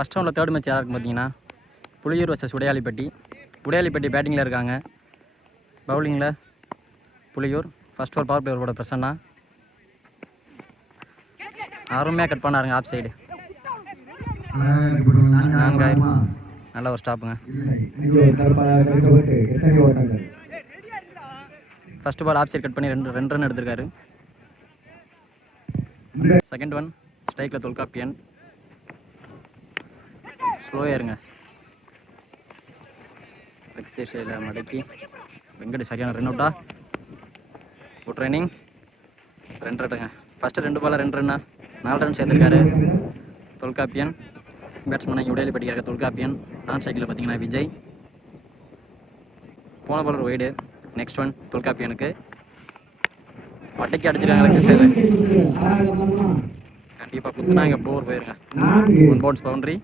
First ரவுண்டில் third match யாராருக்கு பார்த்தீங்கன்னா? புளியூர் வர்சஸ் உடையாளிப்பட்டி. உடையாளிப்பட்டி பேட்டிங்கில் இருக்காங்க. பவுலிங்கில் புளியூர் ஃபர்ஸ்ட் ஓவர் பவர் பிளேயரோட பிரசன்னா. அருமையாக கட் பண்ணாருங்க ஆஃப் சைடு நல்ல ஒரு ஸ்டாப்புங்க first ball off side cut பண்ணி ரெண்டு ரெண்டு ரன் எடுத்திருக்காரு. செகண்ட் ஒன் ஸ்ட்ரைக்கில் தொல்காப்பியன். ஸ்லோயாக இருங்க. வெக்தேஷில் மடக்கி. வெங்கடேஷ் சரியான ரன் அவுட்டா குட் ட்ரைனிங் ரெண்டு ரட்டுங்க ஃபஸ்ட்டு ரெண்டு பால் ரெண்டு ரன்னா நாலு ரன் சேர்த்துருக்காரு. தொல்காப்பியன் பேட்ஸ்மேன் உடையில படிக்காக தொல்காப்பியன் நான் சைக்கிளில் பார்த்தீங்கன்னா விஜய். போன பாலர் ஒய்டு நெக்ஸ்ட் ஒன் தொல்காப்பியனுக்கு மட்டைக்கு அடிச்சிருக்காங்க சைடு கண்டிப்பாக குத்துனாங்க போர் போயிருங்க ஒன் பவுன்ஸ் பவுண்டரி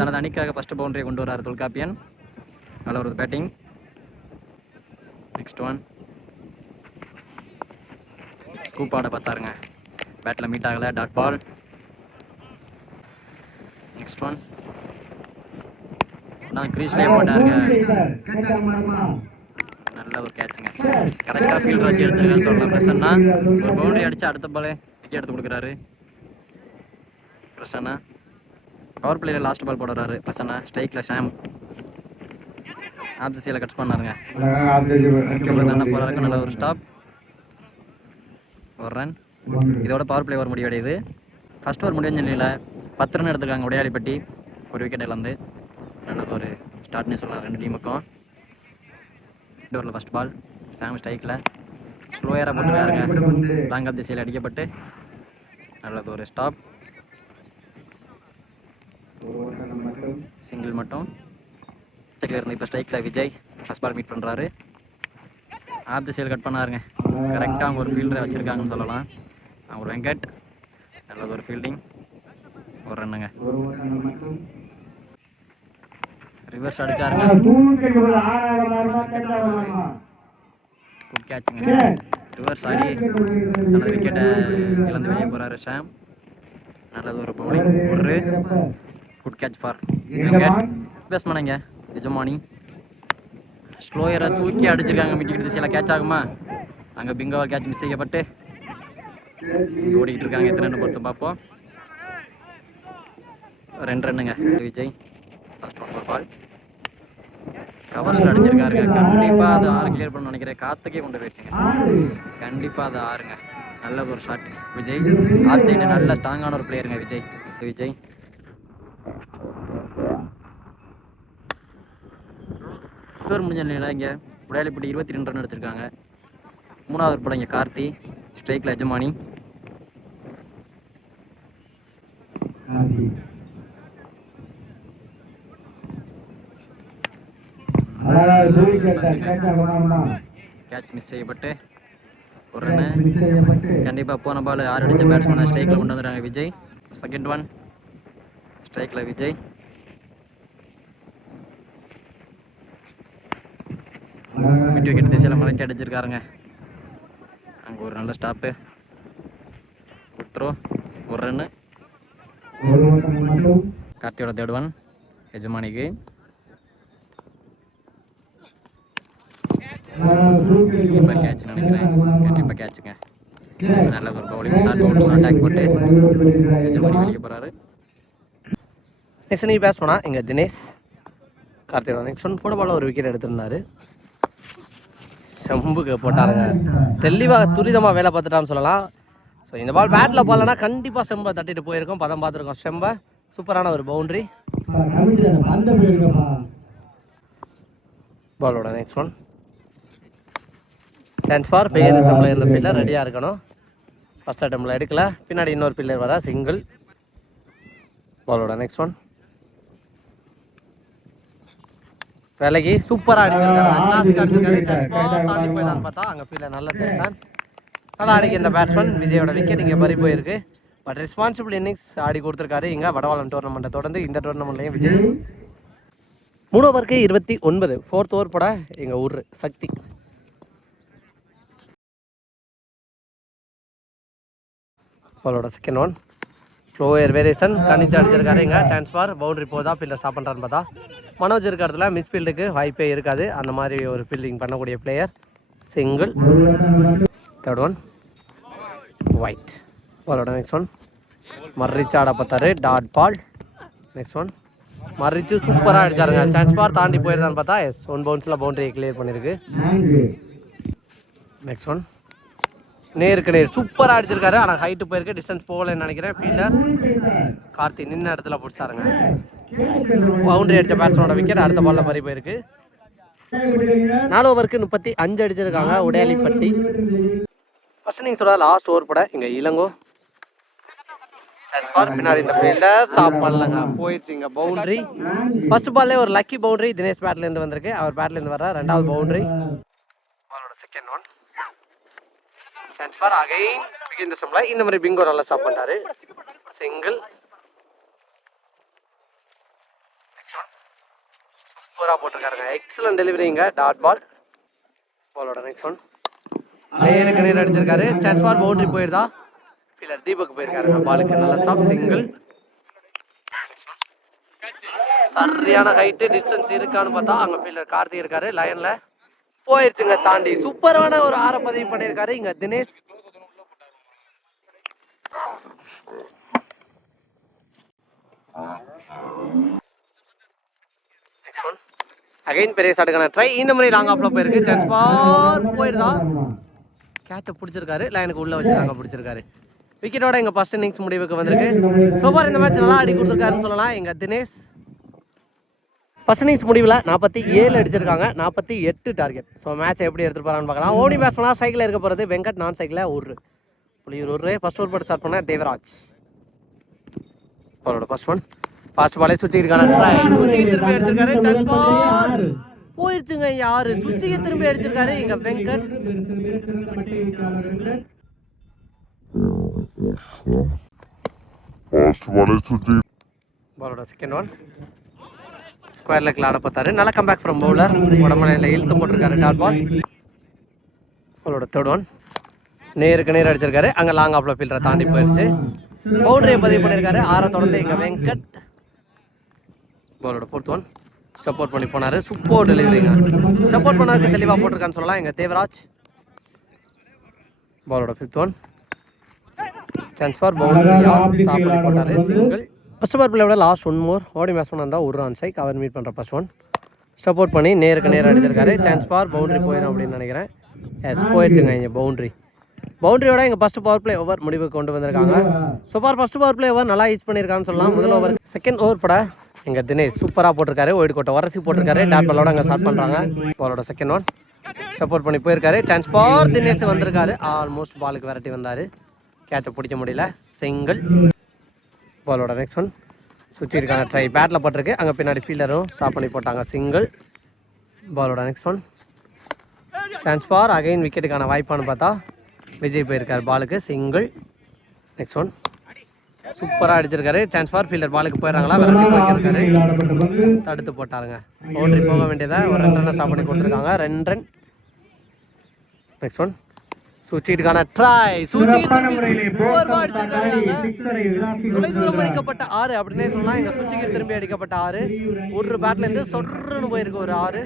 தனது அணிக்காக ஃபர்ஸ்ட் பவுண்டரியை கொண்டு வராரு தொல்காப்பியன். நல்ல ஒரு பேட்டிங் நெக்ஸ்ட் ஒன் ஸ்கூப் ஆட பார்த்தாருங்க. பேட்டில் மீட் ஆகலை. டாட் பால் நெக்ஸ்ட் ஒன் நான் க்ரீஸ்லேயே போட்டாருங்க. நல்ல ஒரு கேட்சுங்க கரெக்டாக ஃபீல்டர் வச்சு எடுத்துருக்கான்னு சொல்லலாம். பிரசன்னா. ஒரு பவுண்டரி அடிச்சு அடுத்த பாலே விக்கெட் எடுத்து கொடுக்குறாரு. பிரசன்னா. பவர் பிளேயில் லாஸ்ட் பால் போடுறாரு பிரசன்னா. ஸ்ட்ரைக்கில் ஷாம் ஆப்தி திசையில் கட் பண்ணாருங்க. போகிறாருக்கு நல்ல ஒரு ஸ்டாப் ஒரு ரன் இதோட பவர் பிளே ஓவர் முடிவடையுது. ஃபர்ஸ்ட் ஒரு முடிஞ்ச நிலையில் பத்து ரன் எடுத்துருக்காங்க உடையாடிப்பட்டி ஒரு விக்கெட் இழந்து. நல்லது ஒரு ஸ்டார்ட்னே சொல்லலாம். ரெண்டு டீமுக்கும் டோரில் ஃபர்ஸ்ட் பால் சாம் ஸ்ட்ரைக்கில் ஸ்லோயராக போட்டுருக்காருங்க லாங் ஆஃப் திசையில் அடிக்கப்பட்டு. நல்லது ஒரு ஸ்டாப் சிங்கிள் மட்டும். செக்கில் இருந்து இப்போ ஸ்ட்ரைக்கில் விஜய் ஃபஸ்ட் பால் மீட் பண்ணுறாரு ஆப் திசையில் கட் பண்ணாருங்க. கரெக்டாக அவங்க ஒரு ஃபீல்டரை வச்சுருக்காங்கன்னு சொல்லலாம். அவங்க ஒரு வெங்கட். நல்லது ஒரு ஃபீல்டிங் ஒரு ரன்னுங்க ரிவர்ஸ் அடிச்சாருங்க. குட் கேட்சுங்க ரிவர்ஸ் ஆடி நல்ல விக்கெட்டை இழந்து வெளியே போகிறாரு ஷாம் நல்லது ஒரு பவுலிங் ஒரு குட் கேட்ச் ஃபார் பேட்ஸ்மேனுங்க எஜமானி. ஸ்லோயரை தூக்கி அடிச்சிருக்காங்க மிட்டிக்கிட்டு திசையில் கேட்ச் ஆகுமா? அங்கே பிங்கோவா கேட்ச் மிஸ் செய்யப்பட்டு ஓடிக்கிட்டு இருக்காங்க எத்தனை ரன் பொறுத்து பார்ப்போம். ரெண்டு ரன்னுங்க விஜய் ஃபர்ஸ்ட் ஒன் பால் கவர்ஸில் அடிச்சிருக்காருங்க கண்டிப்பாக அது ஆறு கிளியர் பண்ண நினைக்கிறேன். காத்துக்கே கொண்டு போயிடுச்சுங்க கண்டிப்பாக அது ஆறுங்க. நல்ல ஒரு ஷாட் விஜய் ஆஃப் சைடு நல்ல ஸ்ட்ராங்கான ஒரு பிளேயருங்க விஜய். விஜய் டூர் முடிஞ்ச நிலையில் இங்கே உடையாளிப்பட்டி இருபத்தி ரெண்டு ரன் எடுத்திருக்காங்க. மூணாவது படம் இங்கே கார்த்தி ஸ்ட்ரைக்கில் எஜமானி. கேட்ச் மிஸ் செய்யப்பட்டு ஒரு ரன்னு கண்டிப்பாக போன பால் ஆறு அடித்த பேட்ஸ்மேனை ஸ்ட்ரைக்கில் கொண்டு வந்துடுறாங்க விஜய். செகண்ட் ஒன் ஸ்ட்ரைக்கில் விஜய். மிட் விக்கெட் திசையில் மலைக்கு அடிச்சிருக்காருங்க. அங்கே ஒரு நல்ல ஸ்டாப்பு த்ரோ ஒரு ரன்னு கார்த்தியோட தேர்ட் ஒன் எஜமானிக்கு. கண்டிப்பாக கேட்ச் நினைக்கிறேன். கண்டிப்பாக கேட்சுங்க நல்ல ஒரு பவுலிங் ஷார்ட் அட்டாக் போட்டு எஜமானி வெளியே போகிறாரு நெக்ஸ்ட் நீ பேஸ் போனால் எங்கள் தினேஷ். கார்த்திகோட நெக்ஸ்ட் ஒன் போட பால ஒரு விக்கெட் எடுத்திருந்தாரு. செம்புக்கு போட்டாருங்க. தெளிவாக துரிதமாக வேலை பார்த்துட்டான்னு சொல்லலாம். ஸோ இந்த பால் பேட்டில் போடலன்னா கண்டிப்பாக செம்பை தட்டிட்டு போயிருக்கோம். பதம் பார்த்துருக்கோம். செம்பை சூப்பரான ஒரு பவுண்ட்ரி பாலோட நெக்ஸ்ட் ஒன் சான்ஸ் ஃபார் பெரிய செம்பில் இருந்த பில்லர் ரெடியாக இருக்கணும். ஃபஸ்ட் அட்டம்பில் எடுக்கல. பின்னாடி இன்னொரு பில்லர் வரா சிங்கிள் பாலோட நெக்ஸ்ட் ஒன் விலகி சூப்பரா அடிச்சிருக்காரு கிளாஸுக்கு அடிச்சிருக்காரு தாண்டி போய்தான் பார்த்தா அங்க ஃபீல்ல நல்ல தான் நல்லா அடிக்க இந்த பேட்ஸ்மேன் விஜயோட விக்கெட் இங்க பறி போயிருக்கு பட் ரெஸ்பான்சிபிள் இன்னிங்ஸ் ஆடி கொடுத்துருக்காரு இங்க வடவாளம் டோர்னமெண்ட்டை தொடர்ந்து இந்த டோர்னமெண்ட்லையும் விஜய் மூணு ஓவருக்கு இருபத்தி ஒன்பது ஃபோர்த் ஓவர் போட எங்க ஊர் சக்தி பாலோட செகண்ட் ஒன் ஸோ வேரியேஷன் கணிச்சு அடிச்சிருக்காரு இங்கே சான்ஸ் பார் பவுண்டரி போதா பில்லர் ஸ்டாப் பண்ணுறான்னு பார்த்தா. மனோஜ் இருக்க இடத்துல மிஸ் ஃபீல்டுக்கு வாய்ப்பே இருக்காது. அந்த மாதிரி ஒரு ஃபீல்டிங் பண்ணக்கூடிய player single third one white பாலோட நெக்ஸ்ட் ஒன் மர்ரிச்சு ஆட பார்த்தாரு. டாட் பால் நெக்ஸ்ட் ஒன் மர்ரிச்சு சூப்பராக அடிச்சாருங்க. சான்ஸ் பார் தாண்டி போயிருந்தான்னு பார்த்தா எஸ் ஒன் பவுன்ஸில் பவுண்டரியை கிளியர் பண்ணியிருக்கு நெக்ஸ்ட் ஒன் நேருக்கு நேர் சூப்பராக அடிச்சிருக்காரு. ஆனால் ஹைட்டு போயிருக்கு. டிஸ்டன்ஸ் போகலன்னு நினைக்கிறேன். ஃபீல்டர் கார்த்தி நின்ன இடத்துல பிடிச்சாருங்க. பவுண்டரி அடித்த பேட்ஸ்மேனோட விக்கெட் அடுத்த பாலில் பறி போயிருக்கு. நாலு ஓவருக்கு முப்பத்தி அஞ்சு அடிச்சிருக்காங்க. உடையாளிப்பட்டி ஃபர்ஸ்ட் இன்னிங்ஸோட லாஸ்ட் ஓவர் பட இங்கே இளங்கோ. பின்னாடி இந்த ஃபீல்டர் ஸ்டாப் போயிடுச்சு இங்கே பவுண்டரி ஃபர்ஸ்ட் பால்லே ஒரு லக்கி பவுண்டரி தினேஷ் பேட்லேருந்து வந்திருக்கு. அவர் பேட்லேருந்து வர்ற ரெண்டாவது பவுண்டரி அவரோட second one chance for again begin the இந்த மாதிரி பிங்கோ நல்லா ஸ்டாப் பண்ணிட்டாரு சிங்கிள் சூப்பராக போட்டிருக்காருங்க. எக்ஸலன்ட் டெலிவரிங்க டாட் பால் பாலோட நெக்ஸ்ட் ஒன் நேருக்கு நேர் அடிச்சிருக்காரு. சான்ஸ் ஃபார் பவுண்டரி போயிருதா? ஃபீலர் தீபக் போயிருக்காருங்க. பாலுக்கு நல்ல ஸ்டாப் சிங்கிள் சரியான ஹைட்டு டிஸ்டன்ஸ் இருக்கான்னு பார்த்தா அங்கே ஃபீல்டர் கார்த்திக் இருக்காரு. லைனில் போயிடுச்சுங்க தாண்டி. சூப்பரான ஒரு ஆற பதிவு பண்ணியிருக்காரு இங்க தினேஷ். அகைன் பெரிய சாட்டுக்கான ட்ரை இந்த மாதிரி லாங் ஆஃப்ல போயிருக்கு. சான்ஸ் பார் போயிருதா? கேட்சை பிடிச்சிருக்காரு. லைனுக்கு உள்ள வச்சு நாங்கள் பிடிச்சிருக்காரு. விக்கெட்டோட எங்க ஃபர்ஸ்ட் இன்னிங்ஸ் முடிவுக்கு வந்திருக்கு. சூப்பர் இந்த மேட்ச் நல்லா ஆடி கொடுத்துருக்காருன்னு சொல்லலாம். எங்க தினேஷ். ஃபர்ஸ்ட் இன்னிங்ஸ் முடிவில் நாற்பத்தி ஏழு அடிச்சிருக்காங்க. நாற்பத்தி எட்டு டார்கெட் ஸோ மேட்ச் எப்படி எடுத்துட்டு போறான்னு பார்க்கலாம். ஓடி பேட்ஸ்மனா சைக்கிள் இருக்க போகிறது வெங்கட் நான் சைக்கிளில் ஒரு புளியூர் ஒரு ஃபர்ஸ்ட் ஓவர் போட்டு ஸ்டார்ட் பண்ண தேவராஜ். அவரோட ஃபர்ஸ்ட் ஒன் ஃபாஸ்ட் பாலே சுற்றி ball. போயிடுச்சுங்க யாரு? சுற்றிக்கு திரும்பி அடிச்சிருக்காரு இங்க வெங்கட். பாலோட செகண்ட் ஒன் ஸ்கொயர் லெக்கில் ஆட பார்த்தாரு நல்ல கம்பேக் ஃப்ரம் பவுலர் உடம்புல இழுத்து போட்டிருக்காரு டாட் பால் அவரோட தேர்ட் ஒன் நேருக்கு நேர் அடிச்சிருக்காரு. அங்கே லாங் ஆஃப்ல ஃபீல்டரை தாண்டி போயிடுச்சு பவுண்டரியை பதிவு பண்ணியிருக்காரு ஆற தொடர்ந்து இங்க வெங்கட். பாலோட ஃபோர்த் ஒன் சப்போர்ட் பண்ணி போனாரு. சூப்பர் டெலிவரிங்க சப்போர்ட் பண்ணதுக்கு தெளிவாக போட்டிருக்கான்னு சொல்லலாம். எங்கள் தேவராஜ். பாலோட fifth one chance for boundary போட்டார். சிங்கிள் ஃபர்ஸ்ட் ஓவர் விட லாஸ்ட் ஒன் மோர் ஓடி மேட்ச்மேன் இருந்தால் ஒரு ரன் சைக் அவர் மீட் பண்ணுற பஸ் ஒன் சப்போர்ட் பண்ணி நேருக்கு நேர் அடிச்சிருக்காரு. சான்ஸ் பார் பவுண்டரி போயிடும் அப்படின்னு நினைக்கிறேன். எஸ் போயிடுச்சுங்க இங்கே பவுண்டரி பவுண்டரியோட எங்கள் ஃபர்ஸ்ட் பவர் பிளே ஓவர் முடிவுக்கு கொண்டு வந்திருக்காங்க. Super first power play over நல்லா யூஸ் பண்ணியிருக்கான்னு சொல்லலாம். முதல் ஓவர் செகண்ட் ஓவர் பட எங்கள் தினேஷ் சூப்பராக போட்டிருக்காரு. ஒயிட் கோட்டை உரசி போட்டிருக்காரு. டாட் பாலோட அங்கே ஸ்டார்ட் பண்ணுறாங்க பாலோட செகண்ட் ஒன் சப்போர்ட் பண்ணி போயிருக்காரு. சான்ஸ் ஃபார் தினேஷ் வந்திருக்காரு. ஆல்மோஸ்ட் பாலுக்கு விரட்டி வந்தார். கேட்சை பிடிக்க முடியல. சிங்கிள் பாலோட நெக்ஸ்ட் ஒன் சுற்றி இருக்காங்க ட்ரை பேட்டில் பட்டிருக்கு. அங்கே பின்னாடி ஃபீல்டரும் ஸ்டாப் பண்ணி போட்டாங்க. சிங்கிள் பாலோட next one chance for again விக்கெட்டுக்கான வாய்ப்பான்னு பார்த்தா விஜய் போயிருக்கார் பாலுக்கு சிங்கிள் நெக்ஸ்ட் ஒன் சூப்பராக அடிச்சிருக்காரு. சான்ஸ் ஃபார் ஃபீல்டர் பாலுக்கு போயிடுறாங்களா? விரட்டி தடுத்து போட்டாருங்க. பவுண்டரி போக வேண்டியதாக ஒரு ரெண்டு ரன் ஸ்டாப் பண்ணி கொடுத்துருக்காங்க. ரெண்டு ரன் நெக்ஸ்ட் ஒன் சுச்சிட்டுக்கான ட்ரை தொலைதூரம் அடிக்கப்பட்ட ஆறு அப்படின்னே சொல்லலாம் எங்க சுச்சிக்கு திரும்பி அடிக்கப்பட்ட ஆறு. ஒரு பேட்ல இருந்து சொர்ருன்னு போயிருக்கு ஒரு ஆறு.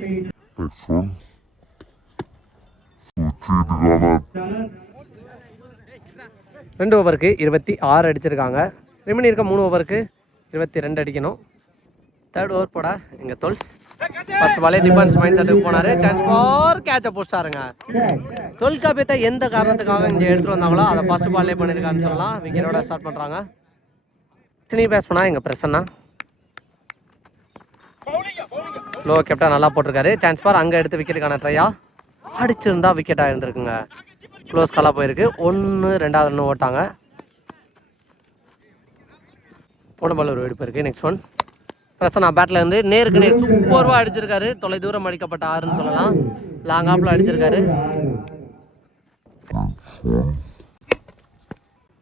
ரெண்டு ஓவருக்கு இருபத்தி ஆறு அடிச்சிருக்காங்க. ரிமனி இருக்க மூணு ஓவருக்கு இருபத்தி ரெண்டு அடிக்கணும். தேர்ட் ஓவர் போட எங்க தொல்ஸ். ஃபர்ஸ்ட் பாலே டிஃபென்ஸ் மைண்ட் செட்டுக்கு போனார் சான்ஸ் ஃபார் கேட்சை போஸ்டாருங்க தொல்காப்பியத்தை எந்த காரணத்துக்காக இங்கே எடுத்துட்டு வந்தாங்களோ அதை ஃபர்ஸ்ட் பாலே பண்ணியிருக்கான்னு சொல்லலாம் விக்கெட்டோட ஸ்டார்ட் பண்ணுறாங்க சினி பேஸ் பண்ணா எங்கள் பிரசன்னா லோ கேப்டா நல்லா போட்டிருக்காரு சான்ஸ் ஃபார் அங்கே எடுத்து விக்கெட்டுக்கான ட்ரையா அடிச்சிருந்தா விக்கெட்டாக இருந்திருக்குங்க க்ளோஸ் காலாக போயிருக்கு. ஒன்று ரெண்டாவது ஒன்று ஓட்டாங்க. போன பால் ஒரு வெடிப்பு இருக்குது நெக்ஸ்ட் ஒன் பிரசன்னா பேட்டில் இருந்து நேருக்கு நேர் சூப்பர்வாக அடிச்சிருக்காரு. தொலை தூரம் அடிக்கப்பட்ட ஆறுன்னு சொல்லலாம். லாங் ஆப்பில் அடிச்சிருக்காரு.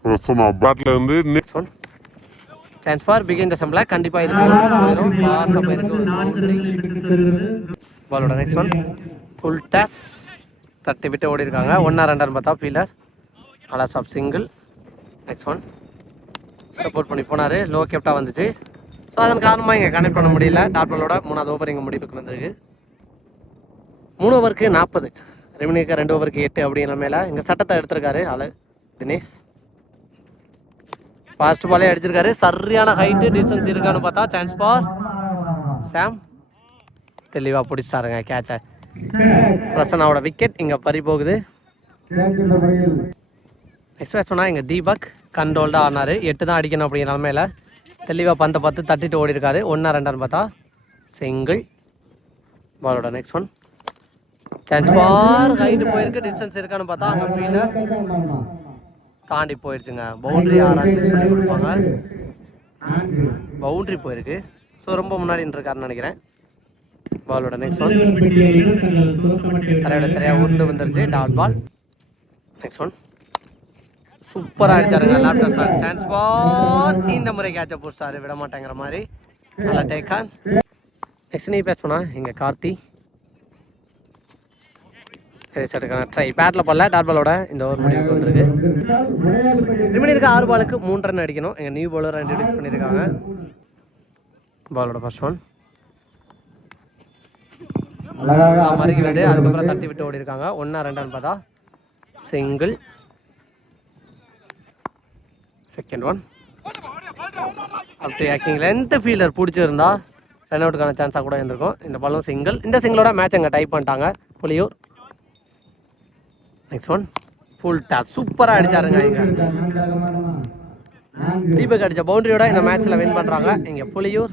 ரசனா பேட்ல இருந்து ஒன் சான்ஸ் ஃபார் பிகின் தசம்பில் கண்டிப்பாக இது போயிடும் போயிருக்கு. பாலோட நெக்ஸ்ட் ஒன் ஃபுல் டஸ் தட்டி விட்டு ஓடி இருக்காங்க ஒன்றா ரெண்டான்னு பார்த்தா ஃபீல்டர் நல்லா சாப் சிங்கிள் நெக்ஸ்ட் ஒன் சப்போர்ட் பண்ணி போனார். லோ கேப்டாக வந்துச்சு. ஸோ அதன் காரணமாக இங்கே கனெக்ட் பண்ண முடியல. டாட் மூணாவது ஓவர் இங்கே முடிவுக்கு வந்திருக்கு. மூணு ஓவருக்கு நாற்பது ரெமினிக்கு ரெண்டு ஓவருக்கு எட்டு அப்படிங்கிற மேலே இங்கே சட்டத்தை எடுத்திருக்காரு ஆளு தினேஷ். ஃபாஸ்ட் பாலே அடிச்சிருக்காரு. சரியான ஹைட்டு டிஸ்டன்ஸ் இருக்கான்னு பார்த்தா சான்ஸ் பார் சாம் தெளிவாக பிடிச்சிட்டாருங்க கேட்சை பிரசன்னாவோட விக்கெட் இங்கே பறி போகுது. நெக்ஸ்ட் மேட்ச் சொன்னால் இங்கே தீபக் கண்ட்ரோல்டாக ஆனார். எட்டு தான் அடிக்கணும் அப்படிங்கிற நிலமையில தெளிவாக பந்தை பார்த்து தட்டிட்டு ஓடி இருக்காரு ஒன்றா ரெண்டான்னு பார்த்தா சிங்கிள் பாலோட next one chance for height போயிருக்கு. டிஸ்டன்ஸ் இருக்கான்னு பார்த்தா அங்கே ஃபீல்டர் தாண்டி போயிடுச்சுங்க பவுண்டரி ஆராய்ச்சி பண்ணி கொடுப்பாங்க. பவுண்டரி போயிருக்கு. ஸோ ரொம்ப முன்னாடி இருக்காருன்னு நினைக்கிறேன். பாலோட நெக்ஸ்ட் ஒன் தரையோட தரையா உருண்டு வந்துருச்சு டாட் பால் நெக்ஸ்ட் ஒன் சூப்பராக அடிச்சாருங்க லேப்டாப் சார் சான்ஸ் பால் இந்த முறை கேட்ச பிடிச்சாரு விட மாட்டேங்கிற மாதிரி. நல்லா டேக் ஆன் நெக்ஸ்ட் நீ பேச போனா இங்கே கார்த்தி. ட்ரை பேட்டில் பால்ல டாட் பாலோட இந்த ஓவர் முடிவுக்கு வந்திருக்கு. ரிமைன் இருக்க ஆறு பாலுக்கு மூன்று ரன் அடிக்கணும். எங்கள் நியூ பவுலர் இன்ட்ரடியூஸ் பண்ணியிருக்காங்க பாலோட ஃபர்ஸ்ட் ஒன் மறுக்கி விட்டு அதுக்கப்புறம் தட்டி விட்டு ஓடி இருக்காங்க ஒன்றா ரெண்டான்னு பார்த்தா சிங்கிள் செகண்ட் ஒன் அப்படி ஆக்கிங்கில் எந்த ஃபீல்டர் பிடிச்சிருந்தா ரன் அவுட்டுக்கான சான்ஸாக கூட இருந்திருக்கும். இந்த பாலும் சிங்கிள் இந்த சிங்கிளோட மேட்ச் அங்கே டைப் பண்ணிட்டாங்க. Puliyur. Next one full toss சூப்பராக அடித்தாருங்க இங்கே. தீபக் அடித்த பவுண்டரியோட இந்த மேட்ச்சில் வின் பண்ணுறாங்க இங்கே புலியூர்.